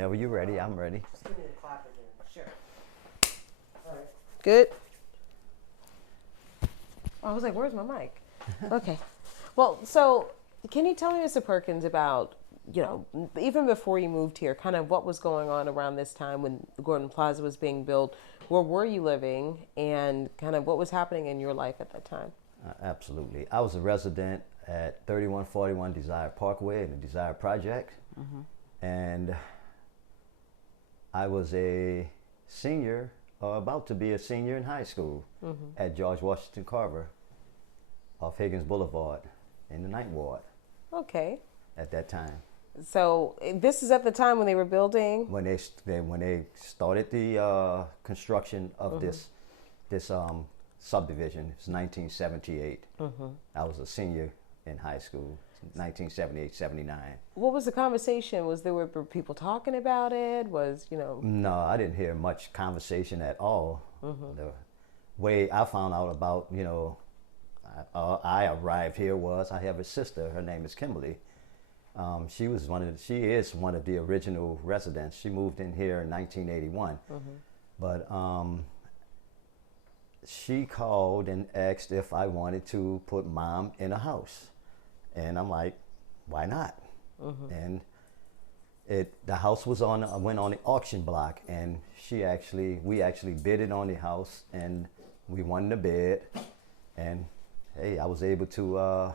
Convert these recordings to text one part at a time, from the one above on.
Whenever you're ready, I'm ready. Just give me the clap again. Sure. All right. Good. I was like, where's my mic? Okay. Well, so can you tell me, Mr. Perkins, about, even before you moved here, kind of what was going on around this time when the Gordon Plaza was being built? Where were you living, and kind of what was happening in your life at that time? Absolutely. I was a resident at 3141 Desire Parkway in the Desire Project. And I was a senior, or about to be a senior in high school at George Washington Carver off Higgins Boulevard in the Ninth Ward. Okay. At that time. So this is at the time when they were building? When they started the construction of this subdivision. It was 1978. I was a senior in high school, 1978, 79. What was the conversation? Were people talking about it? No, I didn't hear much conversation at all. The way I found out about, I arrived here was I have a sister. Her name is Kimberly. She is one of the original residents. She moved in here in 1981. But she called and asked if I wanted to put Mom in a house. And I'm like, why not? And the house went on the auction block, and we actually bidded on the house, and we won the bid. And hey, I was able to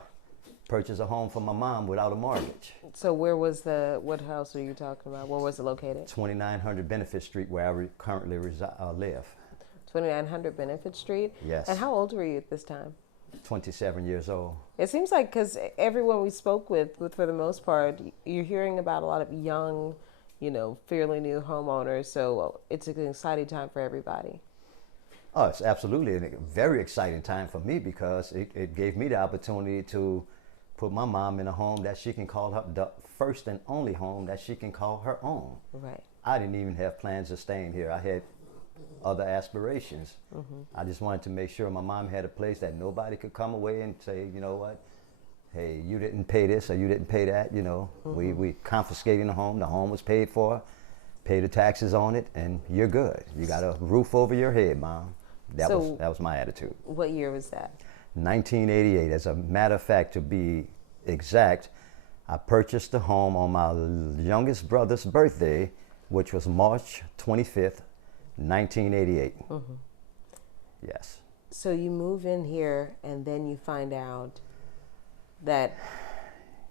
purchase a home for my mom without a mortgage. So what house are you talking about? Where was it located? 2900 Benefit Street, where I currently live. 2900 Benefit Street? Yes. And how old were you at this time? 27 years old. It seems like, because everyone we spoke with for the most part, you're hearing about a lot of young, fairly new homeowners. So it's an exciting time for everybody. Oh, it's absolutely a very exciting time for me, because it gave me the opportunity to put my mom in a home that she can call the first and only home that she can call her own. Right. I didn't even have plans of staying here. I had other aspirations. I just wanted to make sure my mom had a place that nobody could come away and say, you know what, hey, you didn't pay this or you didn't pay that. We confiscating the home was paid for, pay the taxes on it, and you're good. You got a roof over your head, Mom. That was my attitude. What year was that? 1988. As a matter of fact, to be exact, I purchased the home on my youngest brother's birthday, which was March 25th, 1988. Yes. So you move in here, and then you find out that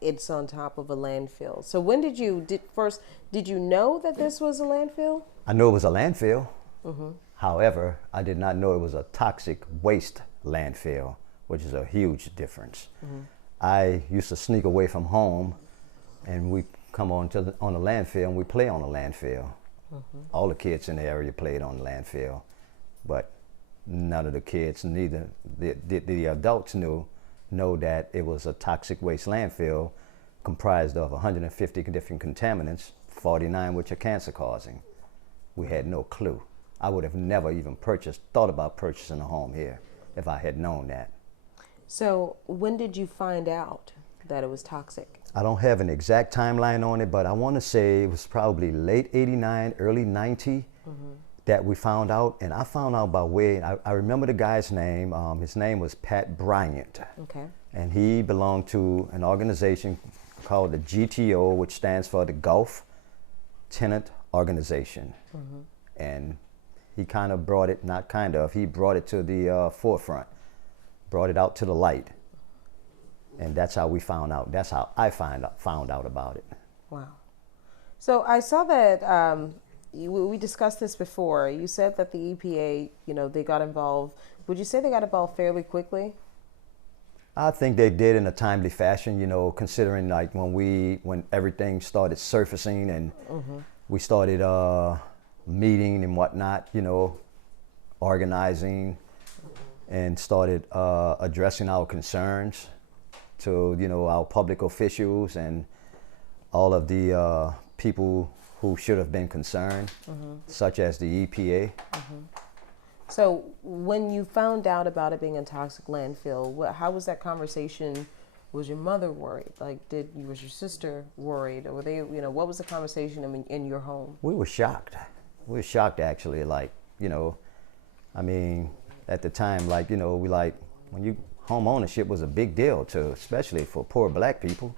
it's on top of a landfill. So when did you know that this was a landfill? I knew it was a landfill. However, I did not know it was a toxic waste landfill, which is a huge difference. I used to sneak away from home, and we come on the landfill, and we play on the landfill. All the kids in the area played on the landfill, but none of the kids, neither the adults know that it was a toxic waste landfill comprised of 150 different contaminants, 49 which are cancer causing. We had no clue. I would have never even thought about purchasing a home here if I had known that. So when did you find out that it was toxic? I don't have an exact timeline on it, but I want to say it was probably late 89, early 90 that we found out. And I found out by way, I remember the guy's name. His name was Pat Bryant. Okay. And he belonged to an organization called the GTO, which stands for the Gulf Tenant Organization. And he kind of brought it, he brought it to the forefront, brought it out to the light. And that's how we found out. That's how I found out about it. Wow. So I saw that we discussed this before. You said that the EPA, they got involved. Would you say they got involved fairly quickly? I think they did in a timely fashion, considering like when everything started surfacing and we started meeting and whatnot, organizing and started addressing our concerns to our public officials and all of the people who should have been concerned, such as the EPA. So when you found out about it being a toxic landfill, how was that conversation Was your mother worried? Like, was your sister worried? Or were they, what was the conversation in your home? We were shocked. We were shocked, actually. Like, I mean, at the time, like, home ownership was a big deal too, especially for poor black people.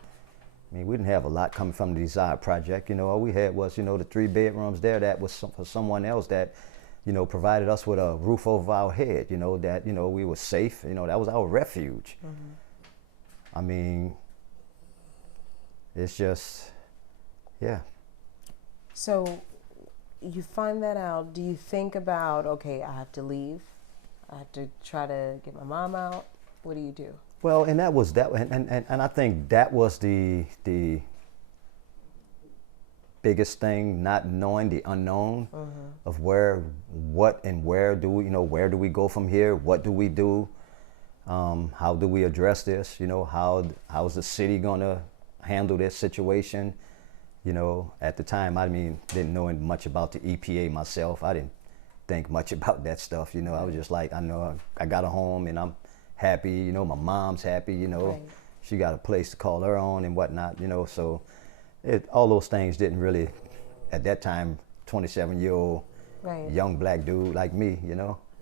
I mean, we didn't have a lot coming from the Desire Project. All we had was, the 3 bedrooms there that was for someone else that, provided us with a roof over our head, that, we were safe. That was our refuge. Mm-hmm. I mean, it's just, yeah. So you find that out. Do you think about, okay, I have to leave? I have to try to get my mom out? What do you do? Well, and that was that, and I think that was the biggest thing, not knowing the unknown of where do we go from here? What do we do? How do we address this? How's the city gonna handle this situation? At the time, I mean, didn't know much about the EPA myself. I didn't think much about that stuff. I was just like, I know I got a home and I'm happy. My mom's happy. Right. She got a place to call her own and whatnot. So all those things didn't really, at that time, 27-year-old right. young black dude like me.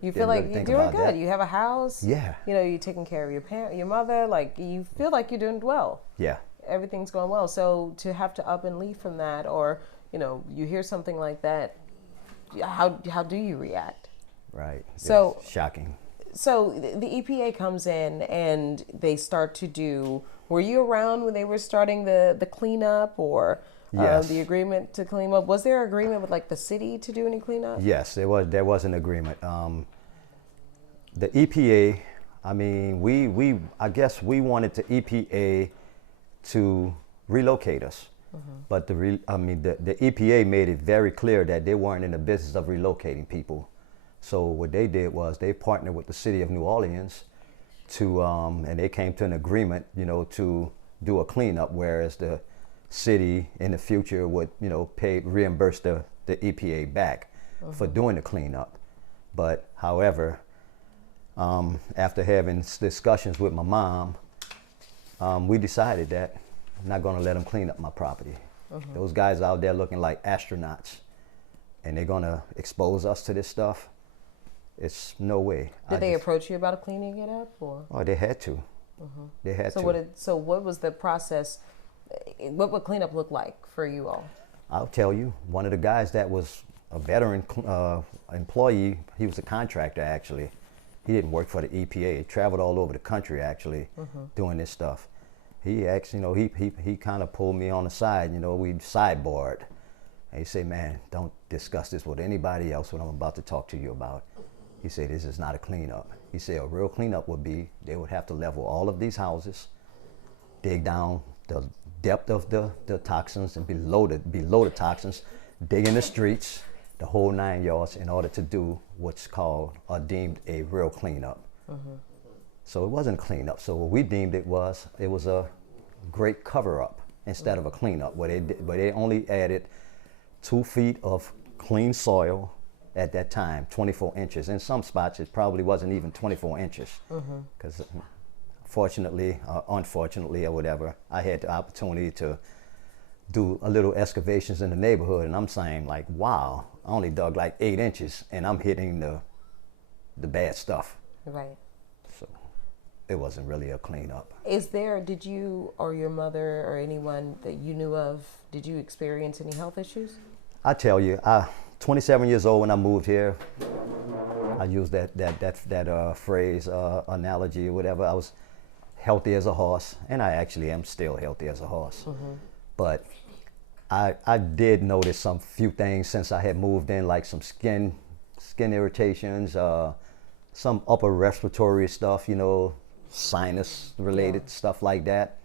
You feel like you're doing good. That. You have a house. Yeah. You're taking care of your mother. Like, you feel like you're doing well. Yeah. Everything's going well. So to have to up and leave from that, or you hear something like that, how do you react? Right. So it's shocking. So the EPA comes in and they start to do. Were you around when they were starting the cleanup, or yes. The agreement to clean up? Was there an agreement with like the city to do any cleanup? Yes, there was an agreement. The EPA, I mean, I guess we wanted the EPA to relocate us, but the EPA made it very clear that they weren't in the business of relocating people. So what they did was they partnered with the city of New Orleans to, and they came to an agreement, to do a cleanup, whereas the city in the future would, reimburse the EPA back for doing the cleanup. But however, after having discussions with my mom, we decided that I'm not going to let them clean up my property. Those guys out there looking like astronauts, and they're going to expose us to this stuff. It's no way. Did they approach you about cleaning it up, or? Oh, they had to. They had to. So what was the process? What would cleanup look like for you all? I'll tell you. One of the guys that was a veteran employee, he was a contractor actually. He didn't work for the EPA. He traveled all over the country actually doing this stuff. He actually, he kind of pulled me on the side. We sideboard. And he said, "Man, don't discuss this with anybody else what I'm about to talk to you about." He said, "This is not a cleanup." He said, "A real cleanup would be they would have to level all of these houses, dig down the depth of the toxins and below the toxins, dig in the streets, the whole 9 yards in order to do what's called or deemed a real cleanup." So it wasn't a cleanup. So what we deemed it was a great cover-up instead of a cleanup, where they only added 2 feet of clean soil at that time, 24 inches. In some spots, it probably wasn't even 24 inches. Because fortunately, unfortunately, or whatever, I had the opportunity to do a little excavations in the neighborhood, and I'm saying like, wow, I only dug like 8 inches, and I'm hitting the bad stuff. Right. So it wasn't really a cleanup. Did you or your mother or anyone that you knew of, did you experience any health issues? I tell you, 27 years old when I moved here. I use that phrase, analogy or whatever. I was healthy as a horse, and I actually am still healthy as a horse. But I did notice some few things since I had moved in, like some skin irritations, some upper respiratory stuff, sinus related stuff like that.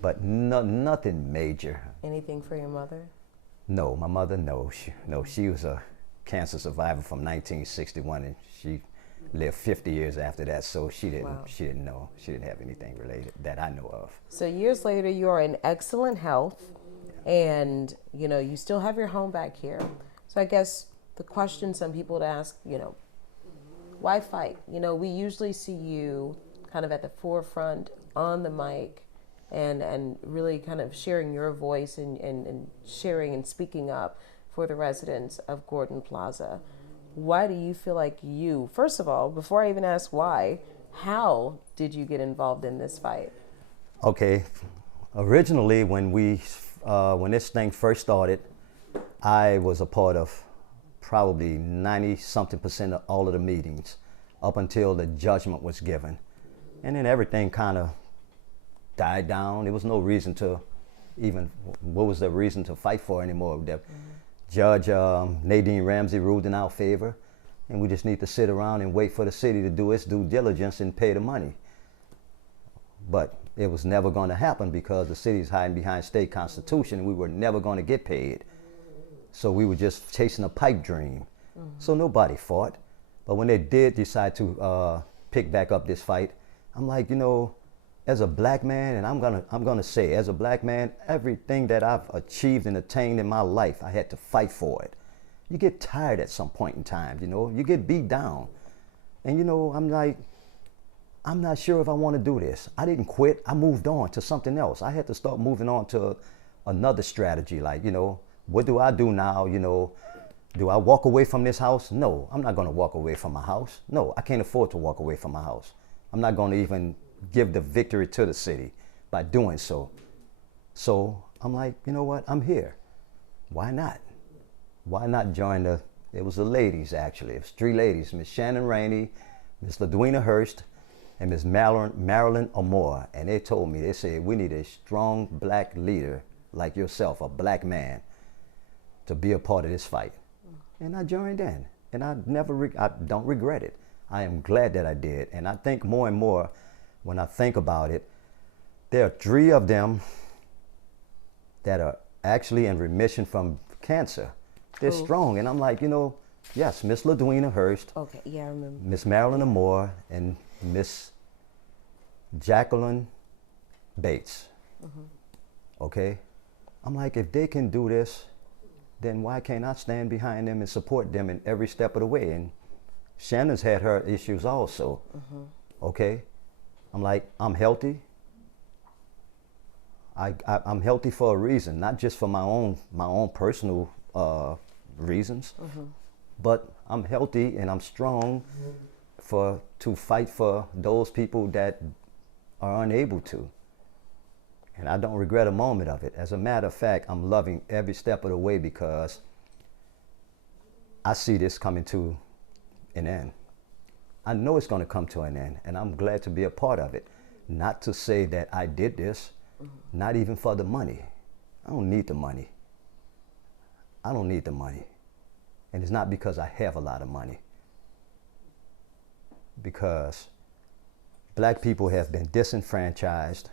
But nothing major. Anything for your mother? No, my mother, no. She was a cancer survivor from 1961, and she lived 50 years after that, so she didn't know. She didn't have anything related that I know of. So years later, you are in excellent health, and you still have your home back here. So I guess the question some people would ask, why fight? We usually see you kind of at the forefront on the mic, and really kind of sharing your voice and sharing and speaking up for the residents of Gordon Plaza. Why do you feel like first of all, before I even ask why, how did you get involved in this fight? Okay, originally when this thing first started, I was a part of probably 90-something% of all of the meetings up until the judgment was given. And then everything kind of died down. There was no reason to what was the reason to fight for anymore? The Judge Nadine Ramsey ruled in our favor, and we just need to sit around and wait for the city to do its due diligence and pay the money. But it was never going to happen because the city's hiding behind state constitution, and we were never going to get paid. So we were just chasing a pipe dream. So nobody fought. But when they did decide to pick back up this fight, I'm like, as a black man, and I'm gonna say, as a black man, everything that I've achieved and attained in my life, I had to fight for it. You get tired at some point in time, you get beat down. And I'm like, I'm not sure if I want to do this. I didn't quit. I moved on to something else. I had to start moving on to another strategy. Like, what do I do now? Do I walk away from this house? No, I'm not going to walk away from my house. No, I can't afford to walk away from my house. I'm not going to even give the victory to the city by doing so. So I'm like, you know what? I'm here. Why not? Why not join it was the ladies, actually. It was 3 ladies, Miss Shannon Rainey, Miss LaDwina Hurst, and Miss Marilyn Amore. And they told me, they said, we need a strong black leader like yourself, a black man, to be a part of this fight. And I joined in, and I don't regret it. I am glad that I did. And I think more and more, when I think about it, there are 3 of them that are actually in remission from cancer. They're strong. And I'm like, yes, Miss LaDwina Hurst. Okay, yeah, I remember. Miss Marilyn Amore and Miss Jacqueline Bates. Okay? I'm like, if they can do this, then why can't I stand behind them and support them in every step of the way? And Shannon's had her issues also. Okay? I'm like, I'm healthy. I'm healthy for a reason, not just for my own personal reasons, but I'm healthy and I'm strong to fight for those people that are unable to. And I don't regret a moment of it. As a matter of fact, I'm loving every step of the way because I see this coming to an end. I know it's going to come to an end, and I'm glad to be a part of it. Not to say that I did this, not even for the money. I don't need the money. I don't need the money. And it's not because I have a lot of money. Because black people have been disenfranchised.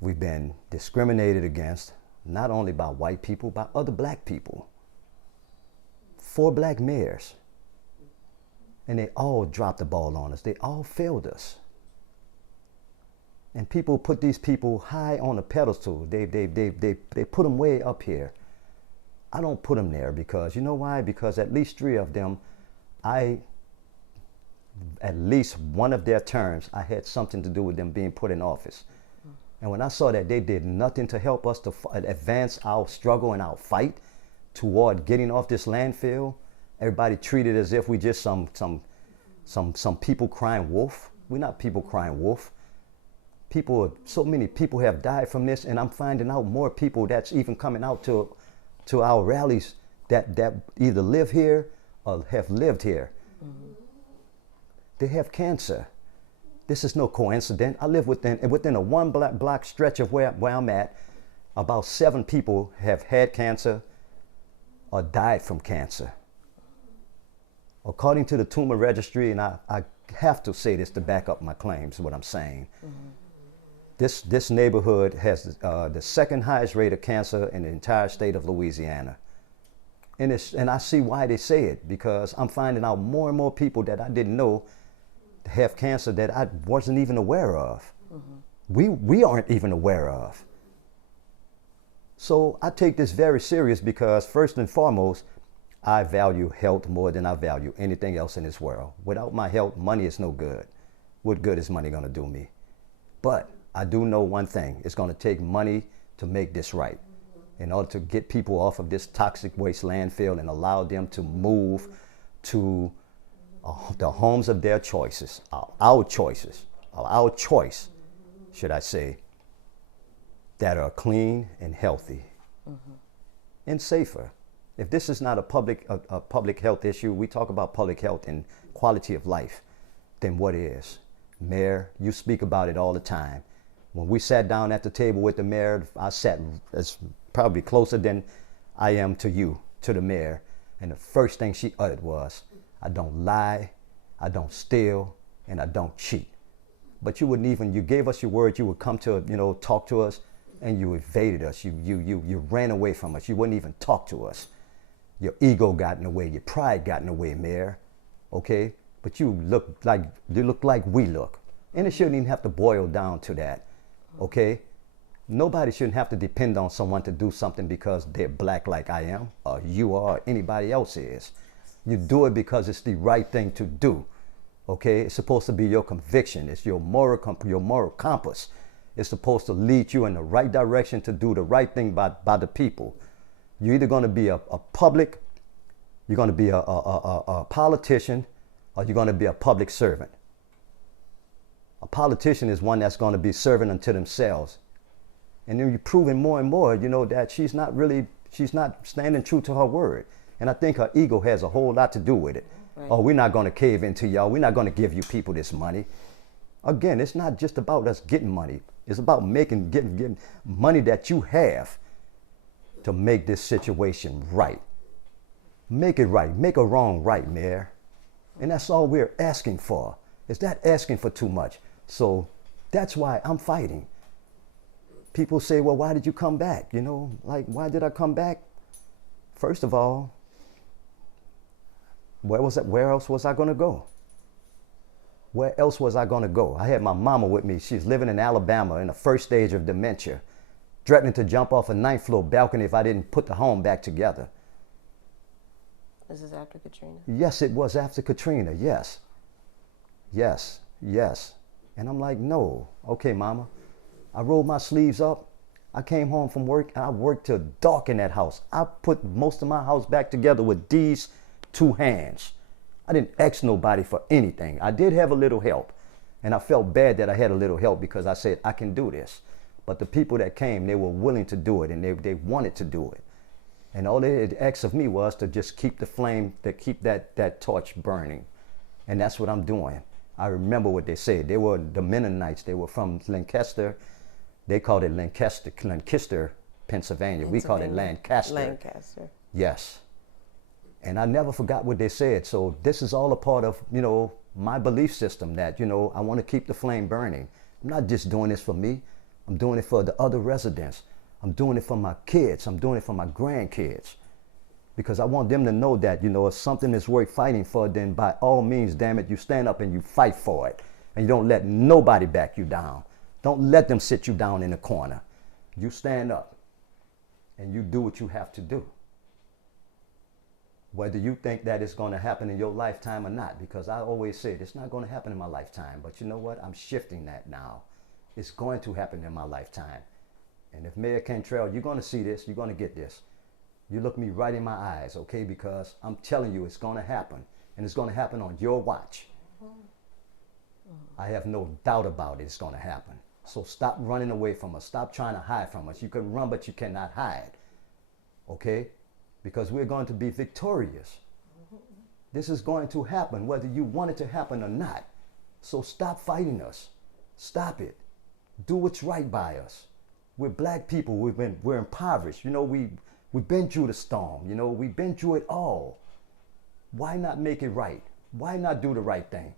We've been discriminated against, not only by white people, by other black people. 4 black mayors. And they all dropped the ball on us. They all failed us. And people put these people high on a pedestal. They put them way up here. I don't put them there because, you know why? Because at least 3 of them, at least one of their terms, I had something to do with them being put in office. And when I saw that they did nothing to help us to advance our struggle and our fight toward getting off this landfill, everybody treated as if we just some people crying wolf. We're not people crying wolf. So many people have died from this, and I'm finding out more people that's even coming out to our rallies that either live here or have lived here. They have cancer. This is no coincidence. I live within a 1 block stretch of where I'm at. About 7 people have had cancer or died from cancer. According to the tumor registry, and I have to say this to back up my claims, what I'm saying. This neighborhood has the 2nd highest rate of cancer in the entire state of Louisiana. And I see why they say it, because I'm finding out more and more people that I didn't know have cancer that I wasn't even aware of. We aren't even aware of. So I take this very serious because first and foremost, I value health more than I value anything else in this world. Without my health, money is no good. What good is money going to do me? But I do know one thing. It's going to take money to make this right. In order to get people off of this toxic waste landfill and allow them to move to the homes of their choices, our choices, our choice, should I say, that are clean and healthy and safer. If this is not a public health issue, we talk about public health and quality of life, then what is? Mayor, you speak about it all the time. When we sat down at the table with the mayor, I sat as probably closer than I am to you, to the mayor. And the first thing she uttered was, I don't lie, I don't steal, and I don't cheat. But you wouldn't even, you gave us your word, you would come to, talk to us, and you evaded us. You ran away from us. You wouldn't even talk to us. Your ego got in the way, your pride got in the way, Mayor. Okay? But you look like we look. And it shouldn't even have to boil down to that. Okay? Nobody shouldn't have to depend on someone to do something because they're black like I am, or you are, or anybody else is. You do it because it's the right thing to do. Okay? It's supposed to be your conviction. It's your moral compass. It's supposed to lead you in the right direction to do the right thing by the people. You're either going to be a you're going to be a politician, or you're going to be a public servant. A politician is one that's going to be serving unto themselves. And then you're proving more and more, that she's not standing true to her word. And I think her ego has a whole lot to do with it. Right. Oh, we're not going to cave into y'all. We're not going to give you people this money. Again, it's not just about us getting money. It's about getting money that you have to make this situation right. Make it right. Make a wrong right, Mayor. And that's all we're asking for. Is that asking for too much? So that's why I'm fighting. People say, well, why did you come back? Why did I come back? First of all, where else was I going to go? Where else was I going to go? I had my mama with me. She's living in Alabama in the first stage of dementia, threatening to jump off a 9th floor balcony if I didn't put the home back together. This is after Katrina? Yes, it was after Katrina. Yes. Yes. Yes. And I'm like, no. Okay, mama. I rolled my sleeves up. I came home from work and I worked till dark in that house. I put most of my house back together with these 2 hands. I didn't ask nobody for anything. I did have a little help. And I felt bad that I had a little help because I said, I can do this. But the people that came, they were willing to do it and they wanted to do it. And all they asked of me was to just keep the flame, to keep that torch burning. And that's what I'm doing. I remember what they said. They were the Mennonites. They were from Lancaster. They called it Lancaster, Pennsylvania. We called it Lancaster. Lancaster. Yes. And I never forgot what they said. So this is all a part of, my belief system that, I want to keep the flame burning. I'm not just doing this for me. I'm doing it for the other residents. I'm doing it for my kids. I'm doing it for my grandkids. Because I want them to know that, if something is worth fighting for, then by all means, damn it, you stand up and you fight for it. And you don't let nobody back you down. Don't let them sit you down in a corner. You stand up and you do what you have to do. Whether you think that it's going to happen in your lifetime or not, because I always say it's not going to happen in my lifetime. But you know what? I'm shifting that now. It's going to happen in my lifetime. And if Mayor Cantrell, you're going to see this, you're going to get this. You look me right in my eyes, okay? Because I'm telling you it's going to happen. And it's going to happen on your watch. I have no doubt about it. It's going to happen. So stop running away from us. Stop trying to hide from us. You can run, but you cannot hide. Okay? Because we're going to be victorious. This is going to happen whether you want it to happen or not. So stop fighting us. Stop it. Do what's right by us. We're black people. We're impoverished. We've been through the storm. We've been through it all. Why not make it right? Why not do the right thing?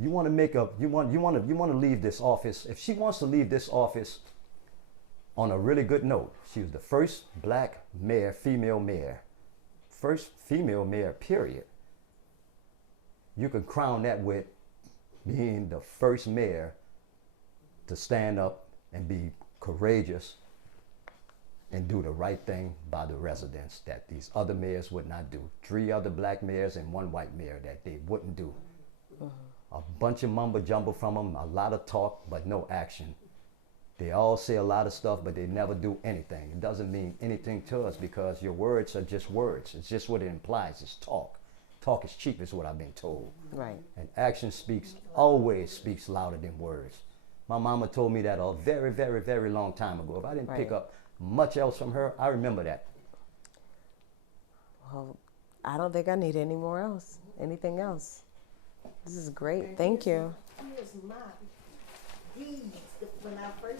You want to leave this office. If she wants to leave this office on a really good note, she was the first black mayor, female mayor, first female mayor, period. You can crown that with being the first mayor to stand up and be courageous and do the right thing by the residents that these other mayors would not do. 3 other black mayors and 1 white mayor that they wouldn't do. A bunch of mumbo jumbo from them, a lot of talk, but no action. They all say a lot of stuff, but they never do anything. It doesn't mean anything to us because your words are just words. It's just what it implies. It's talk. Talk is cheap is what I've been told. Right. And action always speaks louder than words. My mama told me that a very, very, very long time ago. If I didn't pick up much else from her, I remember that. Well, I don't think I need anything else. This is great. Thank you. Here's my deeds when I first